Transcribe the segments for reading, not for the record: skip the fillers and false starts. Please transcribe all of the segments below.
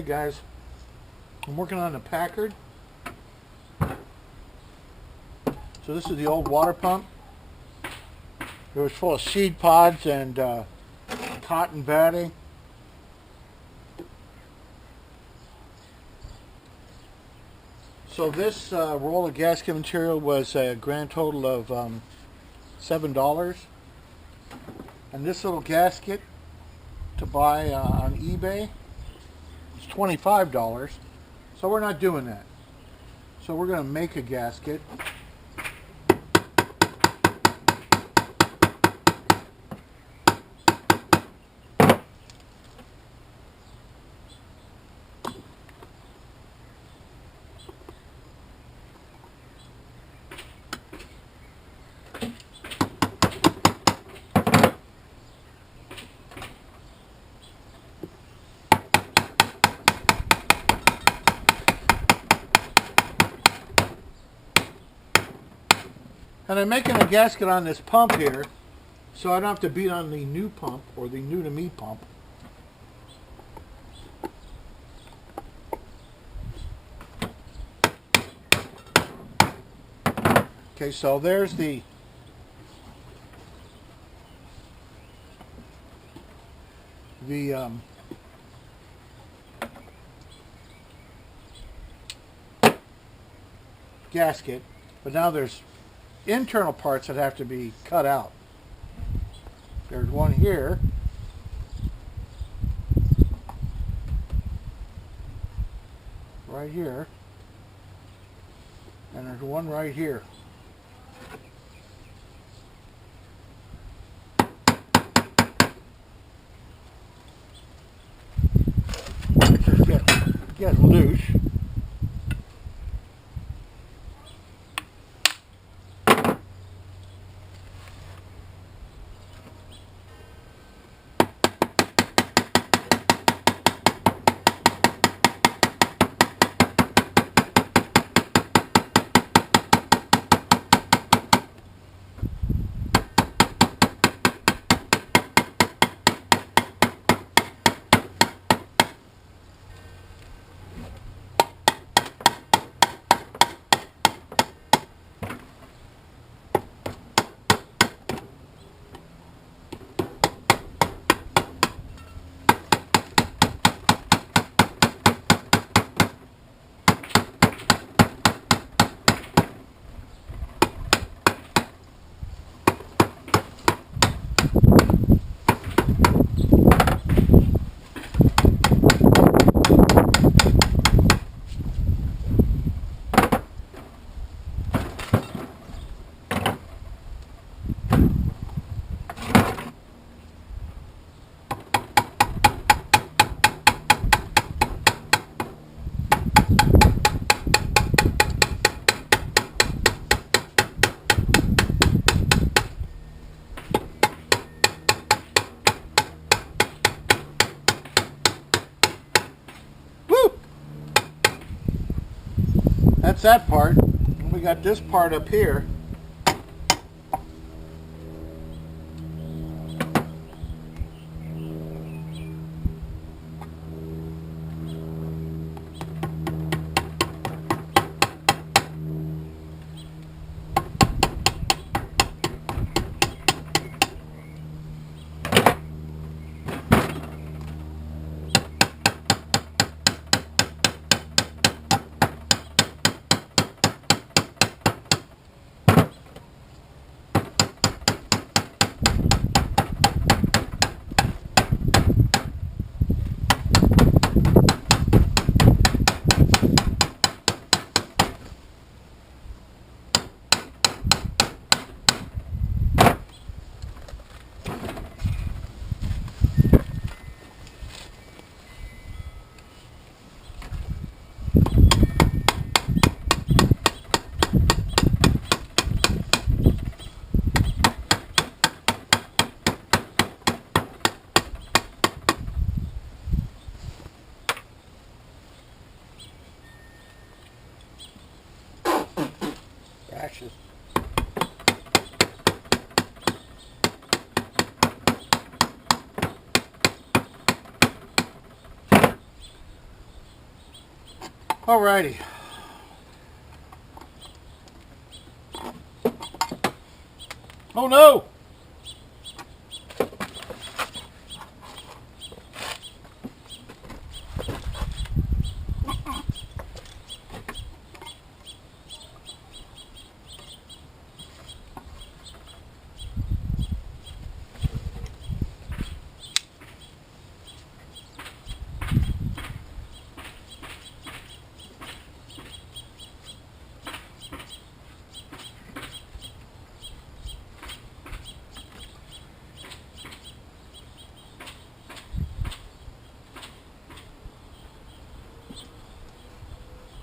Okay guys, I'm working on a Packard. So this is the old water pump. It was full of seed pods and cotton batting. So this roll of gasket material was a grand total of $7. And this little gasket to buy on eBay is $25. So we're not doing that. So we're going to make a gasket. And I'm making a gasket on this pump here, so I don't have to beat on the new pump, or the new to me pump. Okay, so there's the gasket, but now there's internal parts that have to be cut out. There's one here. Right here. And there's one right here. Just get loose. That's that part. We got this part up here. Ashes. Alrighty. Oh no!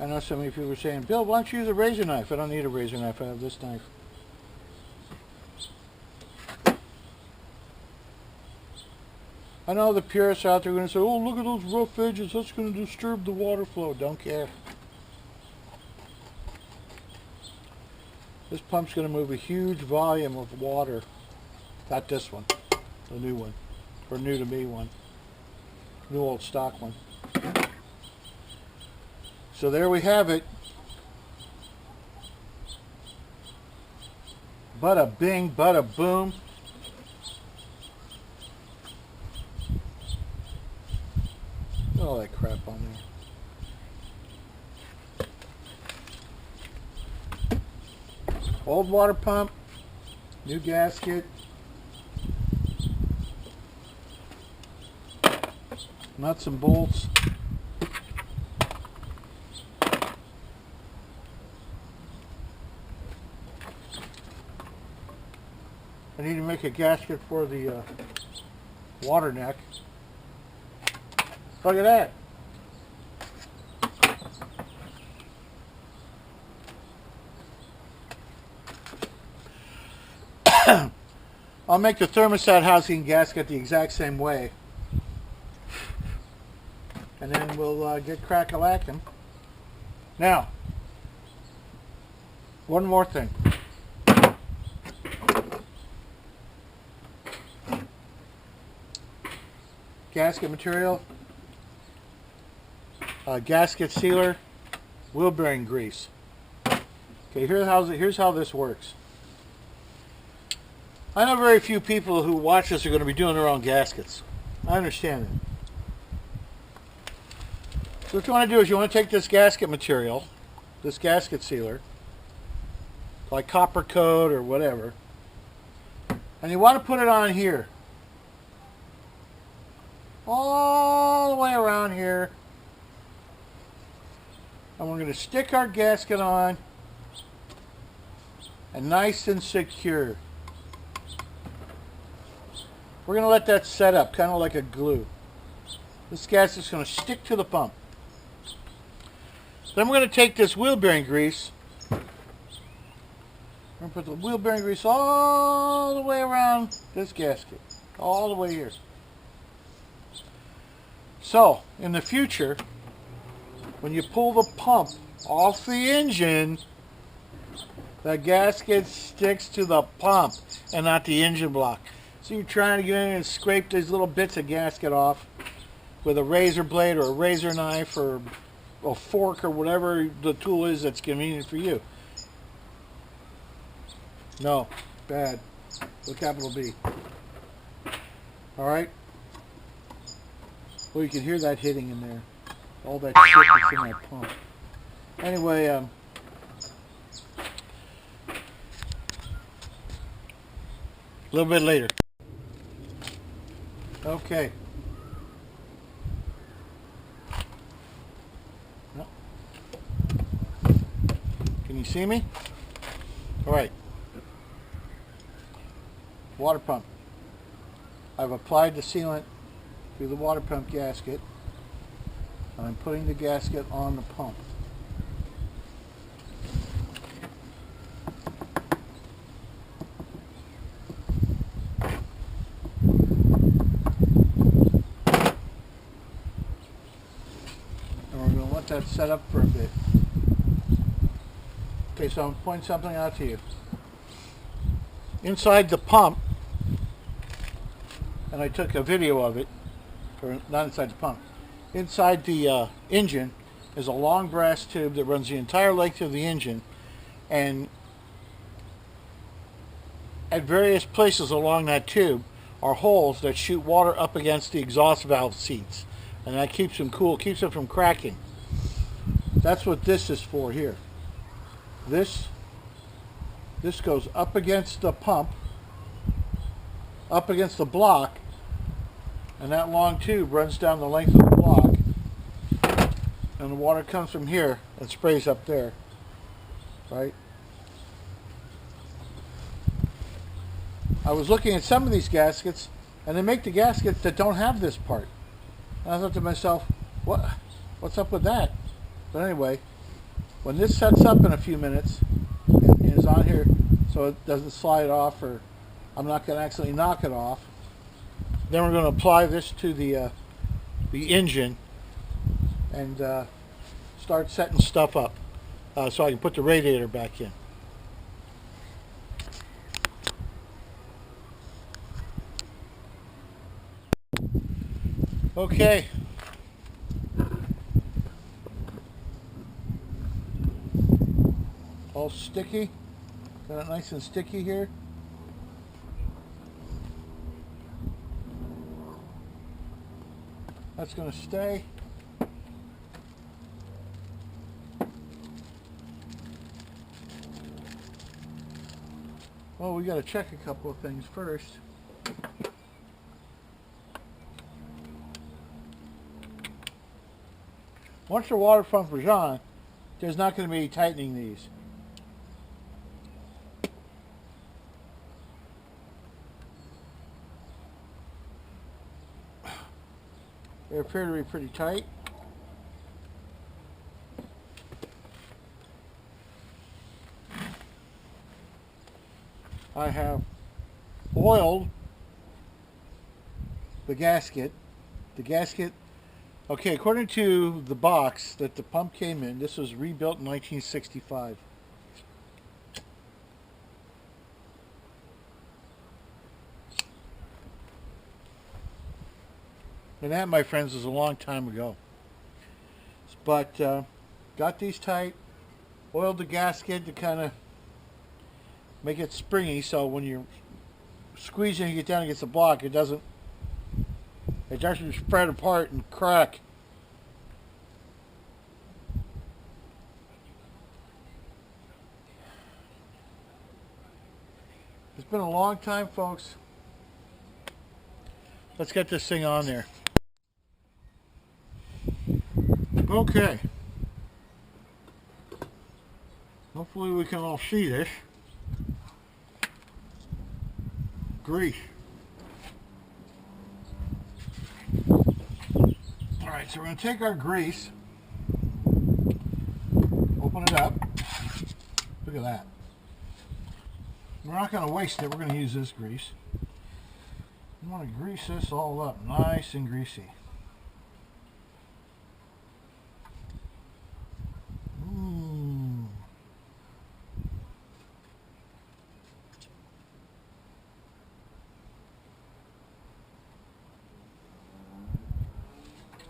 I know so many people are saying, Bill, why don't you use a razor knife? I don't need a razor knife, I have this knife. I know the purists out there are going to say, oh, look at those rough edges, that's going to disturb the water flow. Don't care. This pump's going to move a huge volume of water. Not this one, the new one, or new to me one, new old stock one. So there we have it. Bada bing, bada boom. All that crap on there. Old water pump, new gasket, nuts and bolts. I need to make a gasket for the water neck. Look at that. I'll make the thermostat housing gasket the exact same way. And then we'll get crack-a-lacking. Now, one more thing. Gasket material, gasket sealer, wheel bearing grease. Okay, here's how this works. I know very few people who watch this are going to be doing their own gaskets. I understand that. So what you want to do is you want to take this gasket material, this gasket sealer, like copper coat or whatever, and you want to put it on here. All the way around here. And we're going to stick our gasket on and nice and secure. We're going to let that set up kind of like a glue. This gasket's going to stick to the pump. Then we're going to take this wheel bearing grease. We're going to put the wheel bearing grease all the way around this gasket. All the way here. So, in the future, when you pull the pump off the engine, the gasket sticks to the pump and not the engine block. So you're trying to get in and scrape these little bits of gasket off with a razor blade or a razor knife or a fork or whatever the tool is that's convenient for you. No, bad. With capital B. Alright? Well, you can hear that hitting in there. All that shit that's in that pump. Anyway, a little bit later. Okay. No. Can you see me? Alright. Water pump. I've applied the sealant through the water pump gasket, and I'm putting the gasket on the pump. And we're going to let that set up for a bit. Okay, so I'm pointing something out to you. Inside the pump, and I took a video of it, or not inside the pump, inside the engine, is a long brass tube that runs the entire length of the engine, and at various places along that tube are holes that shoot water up against the exhaust valve seats, and that keeps them cool, keeps them from cracking. That's what this is for here. This goes up against the pump, up against the block, and that long tube runs down the length of the block, and the water comes from here and sprays up there, right? I was looking at some of these gaskets, and they make the gaskets that don't have this part. And I thought to myself, what's up with that? But anyway, when this sets up in a few minutes and is on here so it doesn't slide off, or I'm not going to accidentally knock it off, then we're going to apply this to the engine and start setting stuff up so I can put the radiator back in. Okay. All sticky. Got it nice and sticky here. That's going to stay. Well, we got to check a couple of things first. Once the water pump is on, there's not going to be any tightening these. They appear to be pretty tight. I have oiled the gasket. The gasket, okay, according to the box that the pump came in, this was rebuilt in 1965. And that, my friends, is a long time ago. But got these tight, oiled the gasket to kind of make it springy, so when you're squeezing and get down against the block, it doesn't spread apart and crack. It's been a long time, folks. Let's get this thing on there. Okay. Hopefully we can all see this. Grease. Alright, so we're going to take our grease, open it up. Look at that. We're not going to waste it, we're going to use this grease. You want to grease this all up nice and greasy.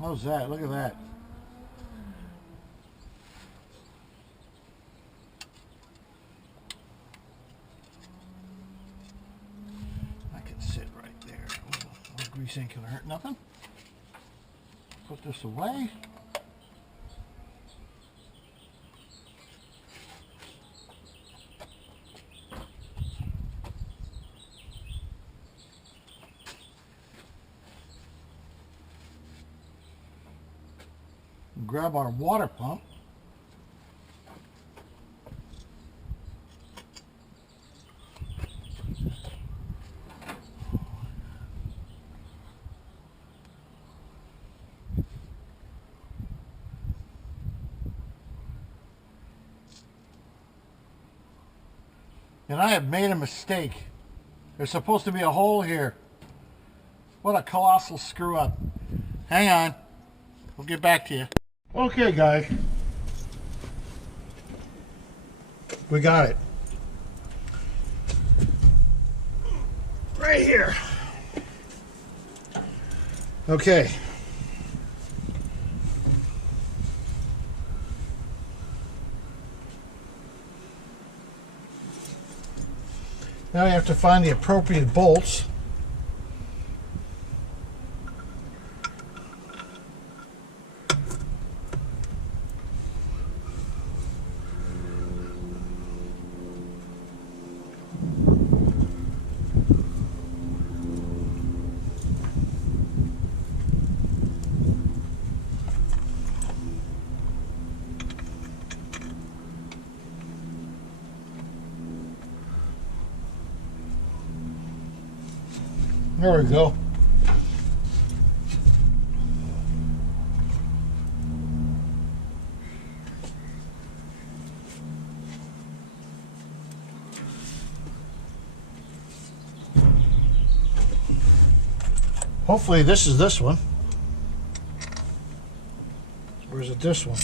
How's that? Look at that. I can sit right there. A little grease ain't gonna hurt nothing. Put this away. Grab our water pump. And I have made a mistake. There's supposed to be a hole here. What a colossal screw up. Hang on. We'll get back to you. Okay, guys. We got it. Right here. Okay. Now you have to find the appropriate bolts. There we go. Hopefully this is this one. Or is it this one?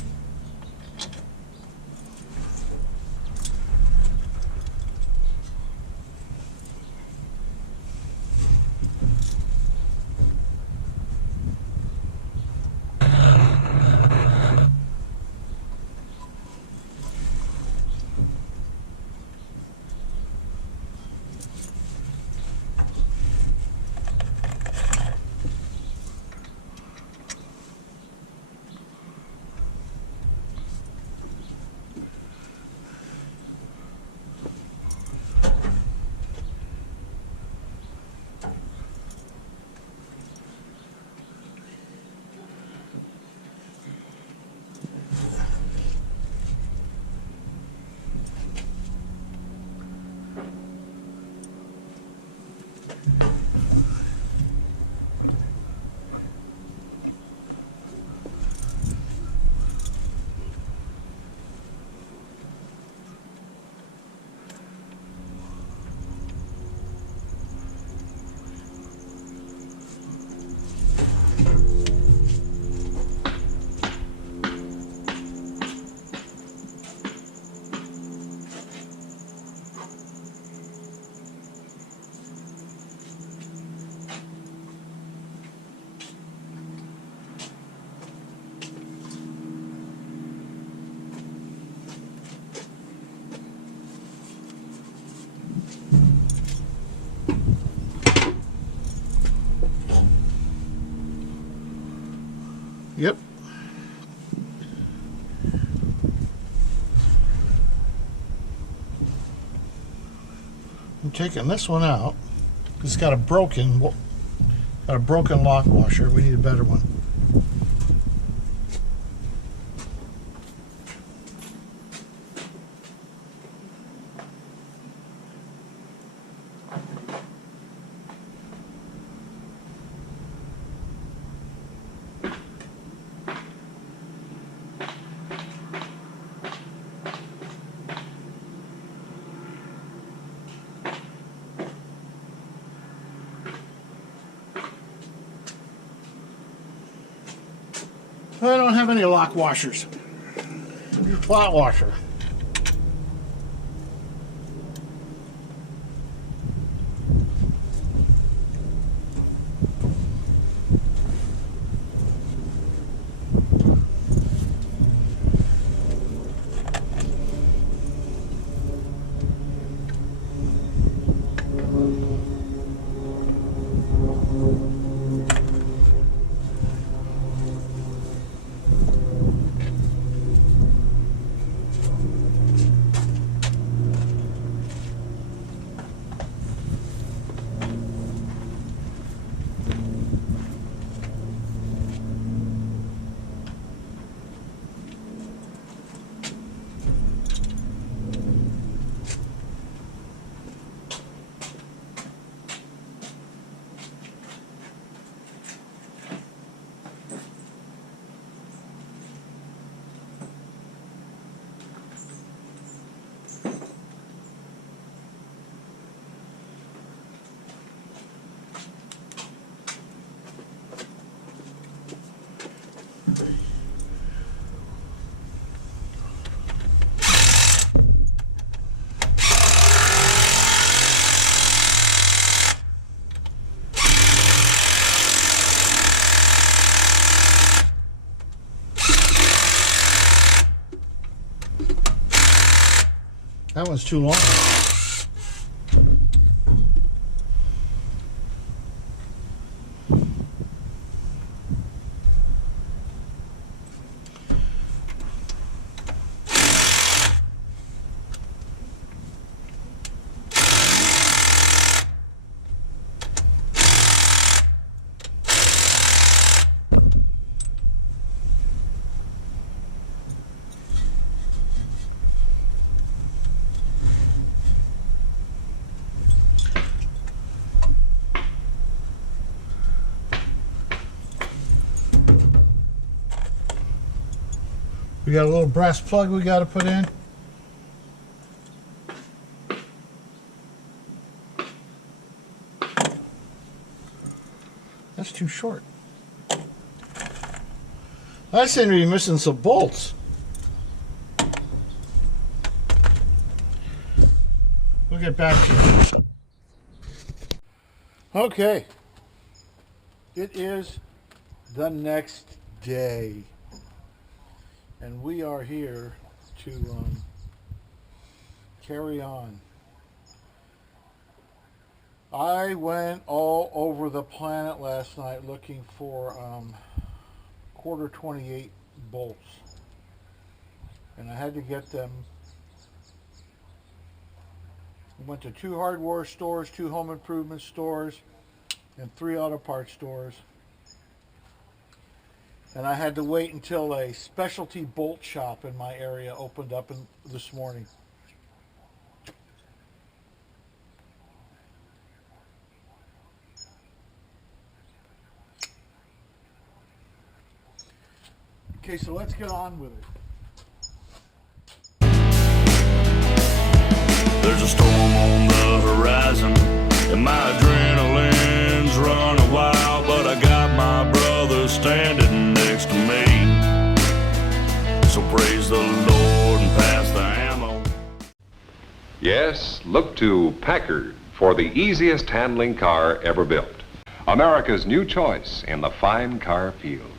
Yep. I'm taking this one out. It's got a broken lock washer. We need a better one. I don't have any lock washers. Flat washer. That one's too long. We got a little brass plug we got to put in. That's too short. I seem to be missing some bolts. We'll get back to you. Okay. It is the next day. And we are here to carry on. I went all over the planet last night looking for quarter 28 bolts, and I had to get them. I went to 2 hardware stores, 2 home improvement stores, and 3 auto parts stores, and I had to wait until a specialty bolt shop in my area opened up this morning. Okay, so let's get on with it. There's a storm on the horizon, and my adrenaline's running wild, but I got my brother standing next to me. So praise the Lord and pass the ammo. Yes, look to Packard for the easiest handling car ever built. America's new choice in the fine car field.